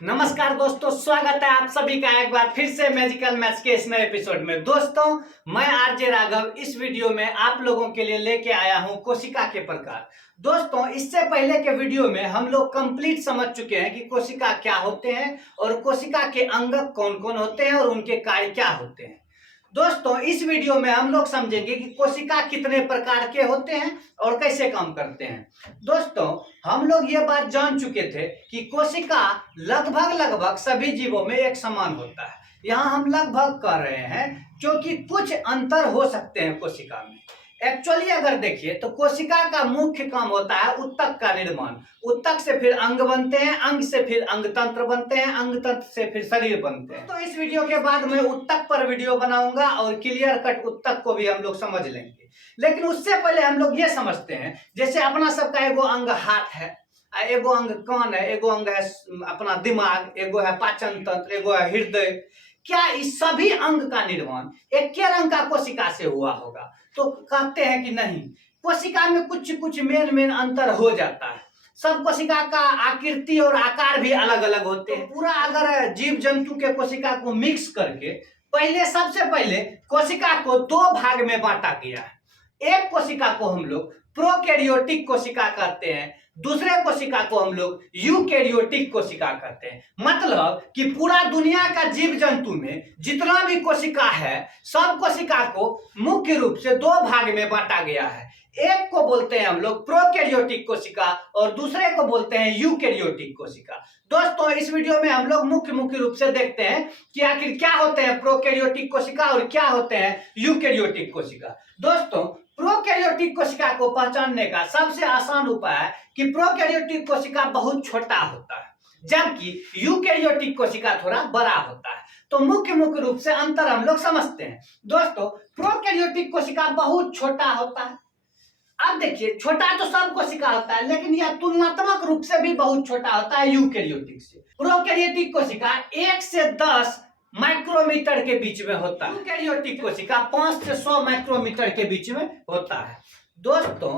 नमस्कार दोस्तों, स्वागत है आप सभी का एक बार फिर से मैजिकल मैथ्स के इस नए एपिसोड में। दोस्तों, मैं आरजे राघव इस वीडियो में आप लोगों के लिए लेके आया हूं कोशिका के प्रकार। दोस्तों, इससे पहले के वीडियो में हम लोग कंप्लीट समझ चुके हैं कि कोशिका क्या होते हैं और कोशिका के अंग कौन कौन होते हैं और उनके कार्य क्या होते हैं। दोस्तों, इस वीडियो में हम लोग समझेंगे कि कोशिका कितने प्रकार के होते हैं और कैसे काम करते हैं। दोस्तों, हम लोग ये बात जान चुके थे कि कोशिका लगभग सभी जीवों में एक समान होता है। यहाँ हम लगभग कर रहे हैं क्योंकि कुछ अंतर हो सकते हैं कोशिका में। एक्चुअली अगर देखिए तो कोशिका का मुख्य काम होता है उत्तक का निर्माण। उत्तक से फिर अंग बनते हैं, अंग से फिर अंग तंत्र बनते हैं, अंग तंत्र से फिर शरीर बनते हैं। तो इस वीडियो के बाद मैं उत्तक पर वीडियो बनाऊंगा और क्लियर कट उत्तक को भी हम लोग समझ लेंगे। लेकिन उससे पहले हम लोग ये समझते हैं, जैसे अपना सबका एगो अंग हाथ है, एगो अंग कान है, एगो अंग है अपना दिमाग, एगो है पाचन तंत्र, एगो है हृदय। क्या इस सभी अंग का निर्माण एक के रंग का कोशिका से हुआ होगा? तो कहते हैं कि नहीं, कोशिका में कुछ मेन अंतर हो जाता है। सब कोशिका का आकृति और आकार भी अलग अलग होते हैं। पूरा अगर जीव जंतु के कोशिका को मिक्स करके सबसे पहले कोशिका को दो भाग में बांटा गया है। एक कोशिका को हम लोग प्रोकैरियोटिक कोशिका कहते हैं, दूसरे कोशिका को हम लोग यूकैरियोटिक कोशिका कहते हैं। मतलब कि पूरा दुनिया का जीव जंतु में जितना भी कोशिका है, सब कोशिका को मुख्य रूप से दो भाग में बांटा गया है। एक को बोलते हैं हम लोग प्रोकैरियोटिक कोशिका और दूसरे को बोलते हैं यूकैरियोटिक कोशिका। दोस्तों, इस वीडियो में हम लोग मुख्य रूप से देखते हैं कि आखिर क्या होते हैं प्रोकैरियोटिक कोशिका और क्या होते हैं यूकैरियोटिक कोशिका। दोस्तों, प्रोकैरियोटिक कोशिका को पहचानने का सबसे आसान उपाय है कि प्रोकैरियोटिक कोशिका बहुत छोटा होता है, जबकि यूकैरियोटिक कोशिका थोड़ा बड़ा होता है। तो मुख्य रूप से अंतर हम लोग समझते हैं। दोस्तों, प्रोकैरियोटिक कोशिका बहुत छोटा होता है। अब देखिए, छोटा तो सब कोशिका होता है, लेकिन यह तुलनात्मक रूप से भी बहुत छोटा होता है यूकैरियोटिक से। प्रोकैरियोटिक कोशिका 1 से 10 माइक्रोमीटर के बीच में होता है। यूकैरियोटिक कोशिका 5 से 100 माइक्रोमीटर के बीच में होता है। दोस्तों,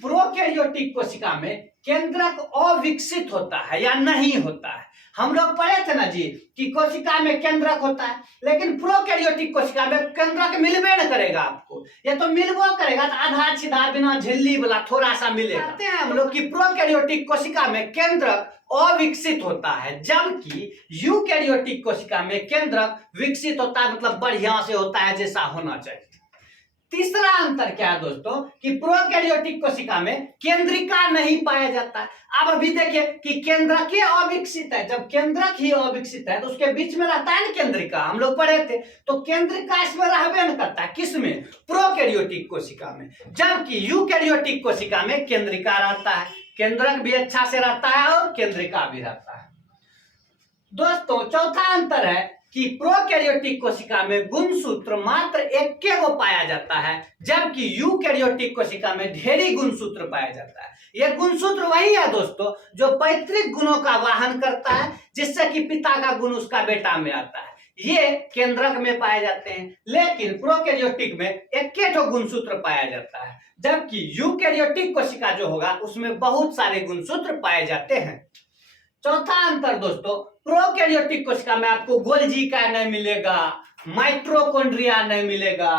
प्रोकैरियोटिक कोशिका में केंद्रक अविकसित होता है या नहीं होता है। हम लोग पढ़े थे ना जी कि कोशिका में केंद्रक होता है, लेकिन प्रोकैरियोटिक कोशिका में केंद्रक मिलबे न करेगा आपको। ये तो मिलबो करेगा तो आधा सीधा बिना झिल्ली वाला थोड़ा सा मिलेगा। कहते हैं हम लोग कि प्रोकैरियोटिक कोशिका में केंद्रक अविकसित होता है, जबकि यूकैरियोटिक कोशिका में केंद्रक विकसित होता है, मतलब बढ़िया से होता है जैसा होना चाहिए। तीसरा अंतर क्या है दोस्तों कि प्रोकैरियोटिक कोशिका में केंद्रिका नहीं पाया जाता है। अब अभी देखिए कि केंद्रक ही अविकसित है। जब केंद्रक ही अविकसित है तो उसके बीच में रहता है ना केंद्रिका, हम लोग पढ़े थे। तो केंद्रिका इसमें रहबे न करता है, किसमें? प्रोकैरियोटिक कोशिका में। जबकि यूकैरियोटिक कोशिका में केंद्रिका रहता है, केंद्रक भी अच्छा से रहता है और केंद्रिका भी रहता है। दोस्तों, चौथा अंतर है कि प्रोकैरियोटिक कोशिका में गुणसूत्र मात्र एक गो पाया जाता है, जबकि यूकैरियोटिक कोशिका में ढेरी गुणसूत्र पाया जाता है। यह गुणसूत्र वही है दोस्तों जो पैतृक गुणों का वाहन करता है, जिससे कि पिता का गुण उसका बेटा में आता है। ये केंद्रक में पाए जाते हैं, लेकिन प्रोकैरियोटिक में एक गुणसूत्र पाया जाता है, जबकि यूकैरियोटिक कोशिका जो होगा उसमें बहुत सारे गुणसूत्र पाए जाते हैं। चौथा अंतर दोस्तों, प्रोकैरियोटिक कोशिका में आपको गोल्जी का नहीं मिलेगा, माइटोकॉन्ड्रिया नहीं मिलेगा,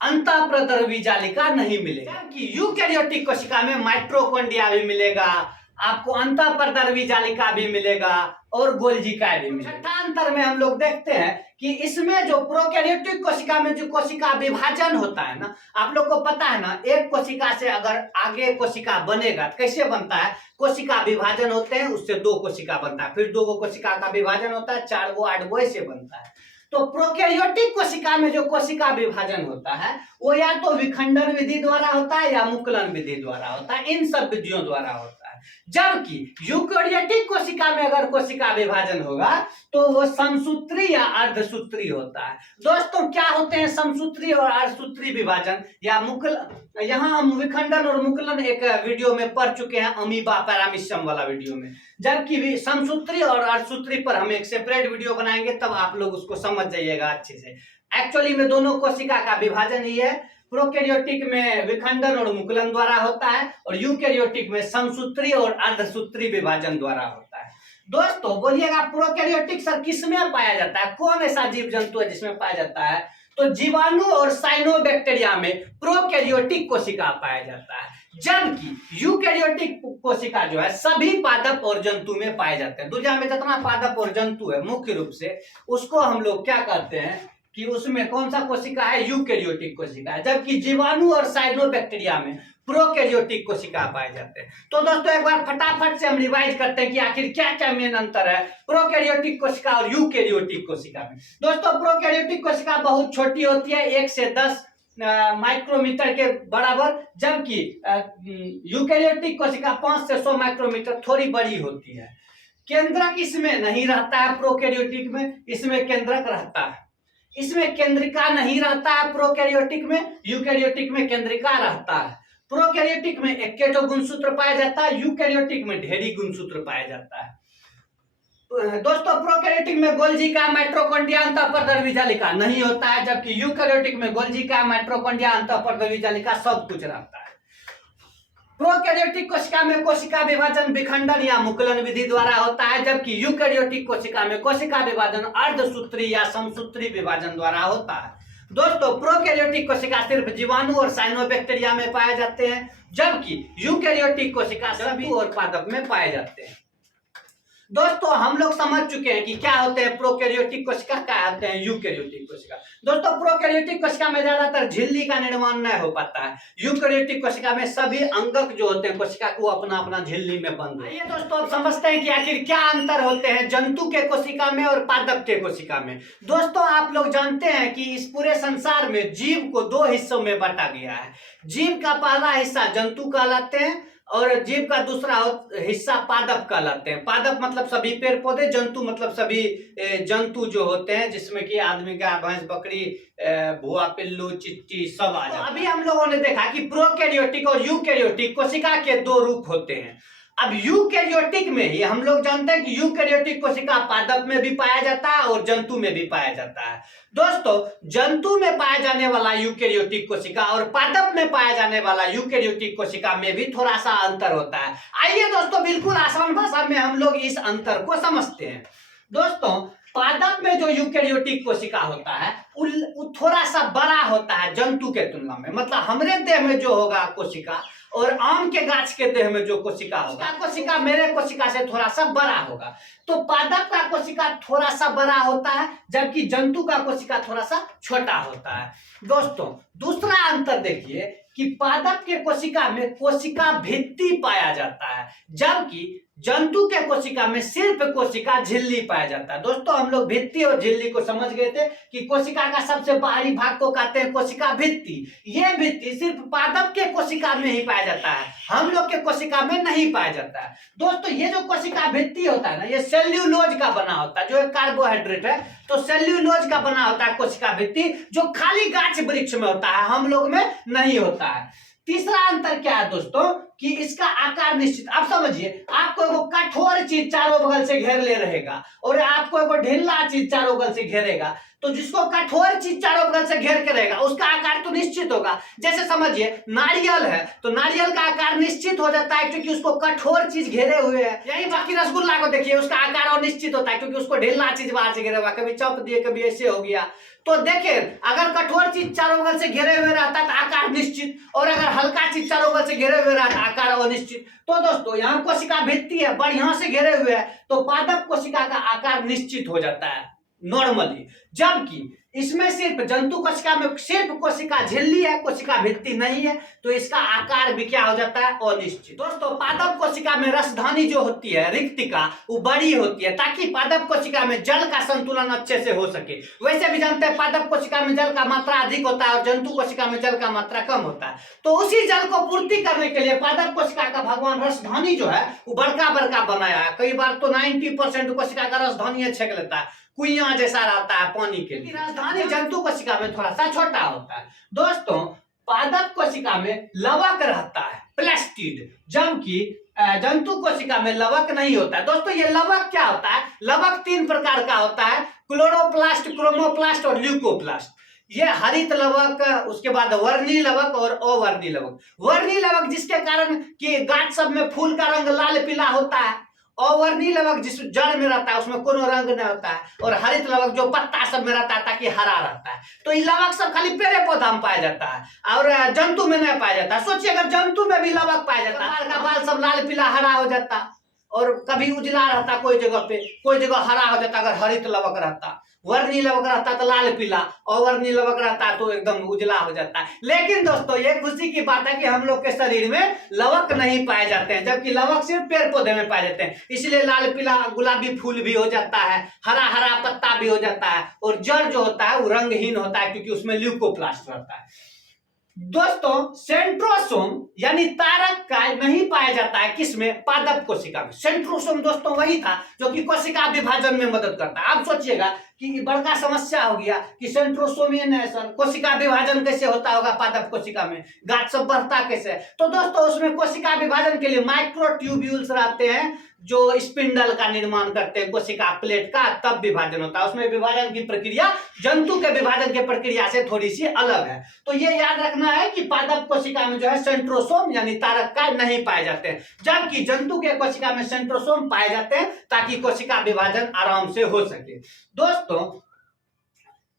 अंतःप्रद्रवी जालिका नहीं मिलेगा। जबकि यूकैरियोटिक कोशिका में माइटोकॉन्ड्रिया भी मिलेगा, आपको अंतःप्रद्रवी जालिका भी मिलेगा और गोल्जी का भी मिलेगा। छठा अंतर में हम लोग देखते हैं कि इसमें जो प्रोकैरियोटिक कोशिका में जो कोशिका विभाजन होता है ना, आप लोग को पता है ना, एक कोशिका से अगर आगे कोशिका बनेगा तो कैसे बनता है? कोशिका विभाजन होते हैं, उससे दो कोशिका बनता है, फिर दो कोशिका का विभाजन होता है, 4 गो 8 गो ऐसे बनता है। तो प्रोकैरियोटिक कोशिका में जो कोशिका विभाजन होता है वो या तो विखंडन विधि द्वारा होता है या मुकुलन विधि द्वारा होता है, इन सब विधियों द्वारा होता है। जबकि यूकैरियोटिक कोशिका में अगर कोशिका विभाजन होगा तो वो समसूत्री या अर्धसूत्री होता है। दोस्तों, क्या होते हैं समसूत्री और अर्धसूत्री विभाजन या मुकुलन? यहाँ हम विखंडन और मुकुलन एक वीडियो में पढ़ चुके हैं, अमीबा पैरामीशियम वाला वीडियो में। जबकि समसूत्री और अर्धसूत्री पर हम एक सेपरेट वीडियो बनाएंगे, तब आप लोग उसको समझ जाइएगा अच्छे से। एक्चुअली में दोनों कोशिका का विभाजन ही है। प्रोकैरियोटिक में विखंडन और मुकुलन द्वारा होता है और यूकैरियोटिक में समसूत्री और अर्धसूत्री विभाजन द्वारा होता है। दोस्तों बोलिएगा प्रोकैरियोटिक सर किसमें पाया जाता है, कौन ऐसा जीव जंतु है जिसमें पाया जाता है? तो जीवाणु और साइनोबैक्टीरिया में प्रोकैरियोटिक कोशिका पाया जाता है, जबकि यूकैरियोटिक कोशिका जो है सभी पादप और जंतु में पाए जाते हैं। दुनिया में जितना पादप और जंतु है मुख्य रूप से उसको हम लोग क्या कहते हैं कि उसमें कौन सा कोशिका है, यूकैरियोटिक कोशिका है, जबकि जीवाणु और साइनोबैक्टीरिया में प्रोकैरियोटिक कोशिका पाए जाते हैं। तो दोस्तों एक बार फटाफट से हम रिवाइज करते हैं कि आखिर क्या क्या मेन अंतर है प्रोकैरियोटिक कोशिका और यूकैरियोटिक कोशिका में। दोस्तों प्रोकैरियोटिक कोशिका बहुत छोटी होती है, 1 से 10 माइक्रोमीटर के बराबर, जबकि यूकैरियोटिक कोशिका 5 से 100 माइक्रोमीटर थोड़ी बड़ी होती है। केंद्रक इसमें नहीं रहता है, प्रोकैरियोटिक में इसमें केंद्रक रहता है, इसमें केंद्रिका नहीं रहता है प्रोकैरियोटिक में, यूकैरियोटिक में केंद्रिका रहता है। प्रोकैरियोटिक में इक्केटो गुणसूत्र पाया जाता है, यूकैरियोटिक में ढेरी गुणसूत्र पाया जाता है। दोस्तों प्रोकैरियोटिक में गोल्जी का माइटोकॉन्ड्रिया अंतःपरद्रव्य जालिका नहीं होता है, जबकि यूकैरियोटिक में गोल्जी का माइटोकॉन्ड्रिया अंतःपरद्रव्य जालिका सब कुछ रहता है। प्रोकैरियोटिक कोशिका में कोशिका विभाजन विखंडन या मुकुलन विधि द्वारा होता है, जबकि यूकैरियोटिक कोशिका में कोशिका विभाजन अर्धसूत्री या समसूत्री विभाजन द्वारा होता है। दोस्तों प्रोकैरियोटिक कोशिका सिर्फ जीवाणु और साइनोबैक्टीरिया में पाए जाते हैं, जबकि यूकैरियोटिक कोशिका सभी और पादप में पाए जाते हैं। दोस्तों हम लोग समझ चुके हैं कि क्या होते हैं प्रोकैरियोटिक कोशिका, क्या होते हैं यूकैरियोटिक कोशिका। दोस्तों प्रोकैरियोटिक कोशिका में ज्यादातर झिल्ली का निर्माण नहीं हो पाता है, यूकैरियोटिक कोशिका में सभी अंगक जो होते हैं कोशिका को अपना अपना झिल्ली में बंद है। ये दोस्तों अब समझते हैं कि आखिर क्या अंतर होते हैं जंतु के कोशिका में और पादप के कोशिका में। दोस्तों आप लोग जानते हैं कि इस पूरे संसार में जीव को 2 हिस्सों में बांटा गया है। जीव का पहला हिस्सा जंतु कहलाते हैं और जीव का दूसरा हिस्सा पादप कहलाते हैं। पादप मतलब सभी पेड़ पौधे, जंतु मतलब सभी जंतु जो होते हैं जिसमें कि आदमी, गाय, भैंस, बकरी, भुआ, पिल्लू, चिट्टी सब आ जाते हैं। अभी हम लोगों ने देखा कि प्रोकैरियोटिक और यूकैरियोटिक कोशिका के 2 रूप होते हैं। अब यूकैरियोटिक में ही हम लोग जानते हैं कि यूकैरियोटिक कोशिका पादप में भी पाया जाता है और जंतु में भी पाया जाता है। दोस्तों जंतु में पाया जाने वाला यूकैरियोटिक कोशिका और पादप में पाया जाने वाला यूकैरियोटिक कोशिका में भी थोड़ा सा अंतर होता है। आइए दोस्तों बिल्कुल आसान भाषा में हम लोग इस अंतर को समझते हैं। दोस्तों पादप में जो यूकैरियोटिक कोशिका होता है वो थोड़ा सा बड़ा होता है जंतु के तुलना में। मतलब हमारे देह में जो होगा कोशिका और आम के गाछ के देह में जो कोशिका होगा, कोशिका मेरे कोशिका से थोड़ा सा बड़ा होगा। तो पादप का कोशिका थोड़ा सा बड़ा होता है, जबकि जंतु का कोशिका थोड़ा सा छोटा होता है। दोस्तों दूसरा अंतर देखिए कि पादप के कोशिका में कोशिका भित्ति पाया जाता है, जबकि जंतु के कोशिका में सिर्फ कोशिका झिल्ली पाया जाता है। दोस्तों हम लोग भित्ति और झिल्ली को समझ गए थे कि कोशिका का सबसे बाहरी भाग को कहते हैं कोशिका भित्ति। यह भित्ति सिर्फ पादप के कोशिका में ही पाया जाता है, हम लोग के कोशिका में नहीं पाया जाता है। दोस्तों ये जो कोशिका भित्ति होता है ना, ये सेल्यूलोज का बना होता है, जो एक कार्बोहाइड्रेट है, तो सेल्यूलोज का बना होता है कोशिका भित्ति, जो खाली गाछ वृक्ष में होता है, हम लोग में नहीं होता है। तीसरा अंतर क्या है दोस्तों कि इसका आकार निश्चित। आप समझिए आपको एगो कठोर चीज चारों बगल से घेर ले रहेगा और आपको एगो ढीला चीज चारों बगल से घेरेगा, तो जिसको कठोर चीज चारों बगल से घेर के रहेगा उसका आकार तो निश्चित होगा। जैसे समझिए नारियल है तो नारियल का आकार निश्चित हो जाता है क्योंकि उसको कठोर चीज घेरे हुए है। यही बाकी रसगुल्ला को देखिए उसका आकार और निश्चित होता है क्योंकि उसको ढीला चीज बाहर से घेरा हुआ, कभी चौप दिए कभी ऐसे हो गया। तो देखिए अगर कठोर चीज चारों बगल से घेरे हुए रहता है तो आकार निश्चित, और अगर हल्का चीज चारों बगल से घेरे हुए रहता है आकार अनिश्चित। तो दोस्तों यहाँ कोशिका भित्ति है, बढ़िया से घेरे हुए है, तो पादप कोशिका का आकार निश्चित हो जाता है नॉर्मली, जबकि इसमें सिर्फ जंतु कोशिका में सिर्फ कोशिका झिल्ली है, कोशिका भित्ति नहीं है, तो इसका आकार भी क्या हो जाता है अनिश्चित। दोस्तों पादप कोशिका में रसधानी जो होती है रिक्तिका वो बड़ी होती है ताकि पादप कोशिका में जल का संतुलन अच्छे से हो सके। वैसे भी जानते हैं पादप कोशिका में जल का मात्रा अधिक होता है और जंतु कोशिका में जल का मात्रा कम होता है, तो उसी जल को पूर्ति करने के लिए पादप कोशिका का भगवान रसधानी जो है वो बड़का बड़का बनाया है। कई बार तो 90% कोशिका का रसधानी छेक लेता है, कुइया जैसा रहता है पानी के लिए। राजधानी जंतु कोशिका में थोड़ा सा छोटा होता है। दोस्तों पादप कोशिका में लवक रहता है प्लास्टिड, जबकि जंतु कोशिका में लवक नहीं होता है। दोस्तों ये लवक क्या होता है, लवक 3 प्रकार का होता है, क्लोरोप्लास्ट, क्रोमोप्लास्ट और ल्यूकोप्लास्ट। ये हरित लवक, उसके बाद वर्णी लवक और अवर्णी लवक। वर्णी लवक जिसके कारण कि गाछ सब में फूल का रंग लाल पीला होता है, और वर्णी लवक जिस जड़ में रहता है उसमें कोनो रंग नहीं होता है, और हरित लवक जो पत्ता सब में रहता है ताकि हरा रहता है। तो ये लवक सब खाली पेड़े पौधा में पाया जाता है और जंतु में नहीं पाया जाता। सोचिए अगर जंतु में भी लवक पाया जाता, कपाल का बाल सब लाल पीला हरा हो जाता, और कभी उजला रहता कोई जगह पे, कोई जगह हरा हो जाता। अगर हरित लवक रहता, वर्णी लवक रहता तो लाल पीला, और वर्णी लवक रहता तो एकदम उजला हो जाता है। लेकिन दोस्तों ये खुशी की बात है कि हम लोग के शरीर में लवक नहीं पाए जाते हैं, जबकि लवक सिर्फ पेड़ पौधे में पाए जाते हैं। इसलिए लाल पीला गुलाबी फूल भी हो जाता है, हरा हरा पत्ता भी हो जाता है, और जड़ जो होता है वो रंगहीन होता है क्योंकि उसमें ल्यूकोप्लास्ट रहता है। दोस्तों सेंट्रोसोम यानी तारक काय नहीं पाया जाता है किसमें? पादप कोशिका में। सेंट्रोसोम दोस्तों वही था जो कि कोशिका विभाजन में मदद करता है। आप सोचिएगा कि बड़का समस्या हो गया कि सेंट्रोसोम ये नहीं सर, कोशिका विभाजन कैसे होता होगा पादप कोशिका में, गांठ सब बढ़ता कैसे? तो दोस्तों उसमें कोशिका विभाजन के लिए माइक्रोट्यूब्यूल्स रहते हैं जो स्पिंडल का निर्माण करते हैं कोशिका प्लेट का, तब विभाजन होता है। उसमें विभाजन की प्रक्रिया जंतु के विभाजन की प्रक्रिया से थोड़ी सी अलग है। तो ये याद रखना है कि पादप कोशिका में जो है सेंट्रोसोम यानी तारक काय नहीं पाए जाते हैं, जबकि जंतु के कोशिका में सेंट्रोसोम पाए जाते हैं ताकि कोशिका विभाजन आराम से हो सके। दोस्तों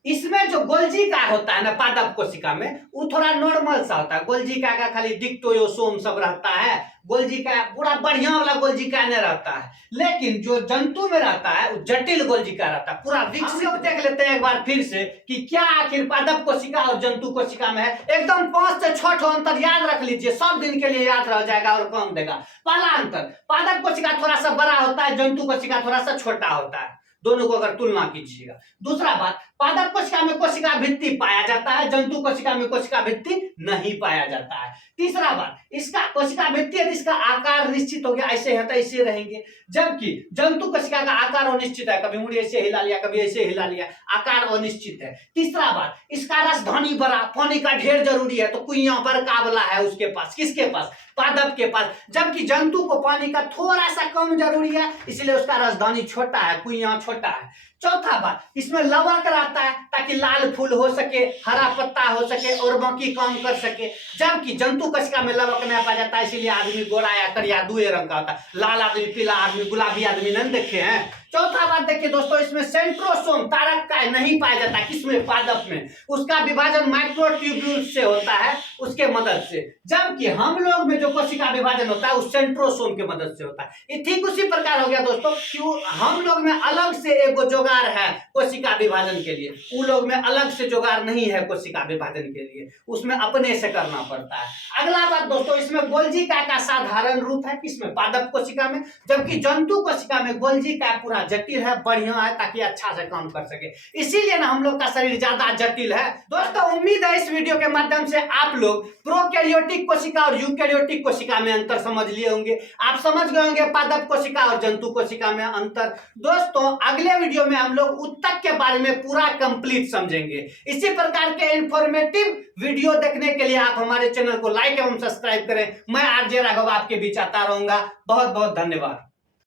इसमें जो गोल्जी काय होता है ना पादप कोशिका में, वो थोड़ा नॉर्मल सा होता है। गोल्जी काय का खाली डिक्टोयोसोम सब रहता है, गोल्जी काय पूरा बढ़िया वाला गोल्जी काय नहीं रहता है। लेकिन जो जंतु में रहता है वो जटिल गोल्जी काय रहता है, पूरा विकसित। देख लेते हैं एक बार फिर से कि क्या आखिर पादप कोशिका और जंतु कोशिका में है। एकदम 5 से 6 अंतर याद रख लीजिए, सब दिन के लिए याद रह जाएगा और काम देगा। पहला अंतर, पादप कोशिका थोड़ा सा बड़ा होता है, जंतु कोशिका थोड़ा सा छोटा होता है, दोनों को अगर तुलना कीजिएगा। दूसरा बात, पादप कोशिका में कोशिका भित्ति पाया जाता है, जंतु कोशिका में कोशिका भित्ति नहीं पाया जाता है। तीसरा बात, इसका कोशिका भित्ति है, इसका आकार निश्चित हो गया, ऐसे है तो ऐसे रहेंगे, जबकि जंतु कोशिका का आकार अनिश्चित है, कभी मुड़ी ऐसे हिला लिया कभी ऐसे हिला लिया, आकार अनिश्चित है। तीसरा बात, इसका राजधानी बड़ा, पानी का ढेर जरूरी है, तो कुइयां बड़का वाला है उसके पास, किसके पास? पादप के पास, जबकि जंतु को पानी का थोड़ा सा कम जरूरी है, इसलिए उसका राजधानी छोटा है, कुइयां छोटा है। चौथा बात, इसमें लवक रहता है ताकि लाल फूल हो सके, हरा पत्ता हो सके और बाकी काम कर सके, जबकि जंतु कोशिका में लवक नहीं पाया जाता, इसीलिए आदमी गोरा या करिया दुए रंग का होता है, लाल आदमी पीला आदमी गुलाबी आदमी नहीं देखे हैं। चौथा बात देखिए दोस्तों, इसमें सेंट्रोसोम तारक काय नहीं पाया जाता, किसमें? पादप में। उसका विभाजन माइक्रोट्यूब्यूल से होता है, उसके मदद से, जबकि हम लोग में जो कोशिका विभाजन होता है उस सेंट्रोसोम के मदद से होता है। ये ठीक उसी प्रकार हो गया दोस्तों कि हम लोग में अलग से एक जोगाड़ है कोशिका विभाजन के लिए, उन लोग में अलग से जोगाड़ नहीं है कोशिका विभाजन के लिए, उसमें अपने से करना पड़ता है। अगला बात दोस्तों, इसमें गोल्जी काय का साधारण रूप है, किसमें? पादप कोशिका में, जबकि जंतु कोशिका में गोल्जी काय पूरा जटिल है, बढ़िया है ताकि अच्छा से काम कर सके, इसीलिए ना हम लोग का शरीर ज्यादा जटिल है। दोस्तों उम्मीद है इस वीडियो के माध्यम से आप लोग प्रोकैरियोटिक कोशिका और यूकैरियोटिक कोशिका में अंतर समझ लिए होंगे। आप समझ गए होंगे पादप कोशिका और जंतु कोशिका में अंतर। दोस्तों अगले वीडियो में हम लोग उत्तक के बारे में पूरा कंप्लीट समझेंगे। इसी प्रकार के इंफॉर्मेटिव वीडियो देखने के लिए आप हमारे चैनल को लाइक एवं सब्सक्राइब करें। मैं आरजे राघव आपके बीच आता रहूंगा। बहुत बहुत धन्यवाद।